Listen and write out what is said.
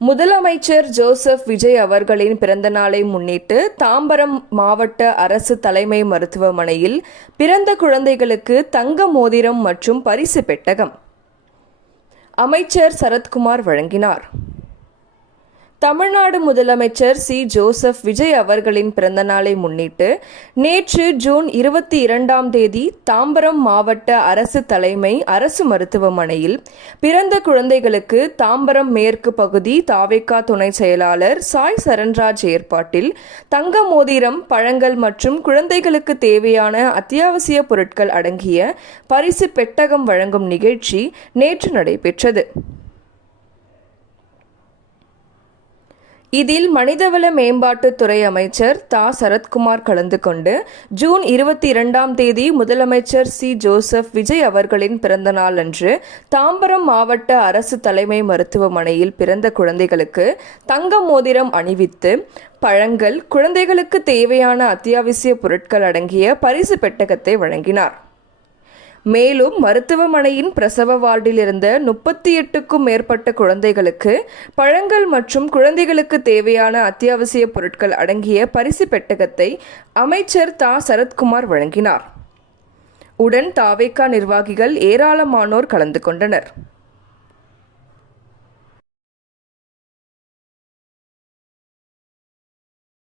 முதலமைச்சர் ஜோசப் விஜய் அவர்களின் பிறந்த நாளை முன்னிட்டு தாம்பரம் மாவட்ட அரசு தலைமை மருத்துவமனையில் பிறந்த குழந்தைகளுக்கு தங்க மோதிரம் மற்றும் பரிசு பெட்டகம் அமைச்சர் சரத்குமார் வழங்கினார். தமிழ்நாடு முதலமைச்சர் ஜோசப் விஜய் அவர்களின் பிறந்தநாளை முன்னிட்டு நேற்று ஜூன் 22 தாம்பரம் மாவட்ட அரசு தலைமை அரசு மருத்துவமனையில் பிறந்த குழந்தைகளுக்கு தாம்பரம் மேற்கு பகுதி தாவேகா துணை செயலாளர் சாய் சரண்ராஜ் ஏற்பாட்டில் தங்க மோதிரம், பழங்கள் மற்றும் குழந்தைகளுக்கு தேவையான அத்தியாவசிய பொருட்கள் அடங்கிய பரிசு பெட்டகம் வழங்கும் நிகழ்ச்சி நேற்று நடைபெற்றது. இதில் மனிதவள மேம்பாட்டுத்துறை அமைச்சர் சரத்குமார் கலந்து கொண்டு ஜூன் 22 முதலமைச்சர் ஜோசப் விஜய் அவர்களின் பிறந்த நாள் அன்று தாம்பரம் மாவட்ட அரசு தலைமை மருத்துவமனையில் பிறந்த குழந்தைகளுக்கு தங்க மோதிரம் அணிவித்து பழங்கள், குழந்தைகளுக்கு தேவையான அத்தியாவசிய பொருட்கள் அடங்கிய பரிசு பெட்டகத்தை வழங்கினார். மேலும் மருத்துவமனையின் பிரசவ வார்டில் இருந்த 38க்கும் மேற்பட்ட குழந்தைகளுக்கு பழங்கள் மற்றும் குழந்தைகளுக்கு தேவையான அத்தியாவசிய பொருட்கள் அடங்கிய பரிசு பெட்டகத்தை அமைச்சர் சரத்குமார் வழங்கினார். உடன் தாவேகா நிர்வாகிகள் ஏராளமானோர் கலந்து கொண்டனர்.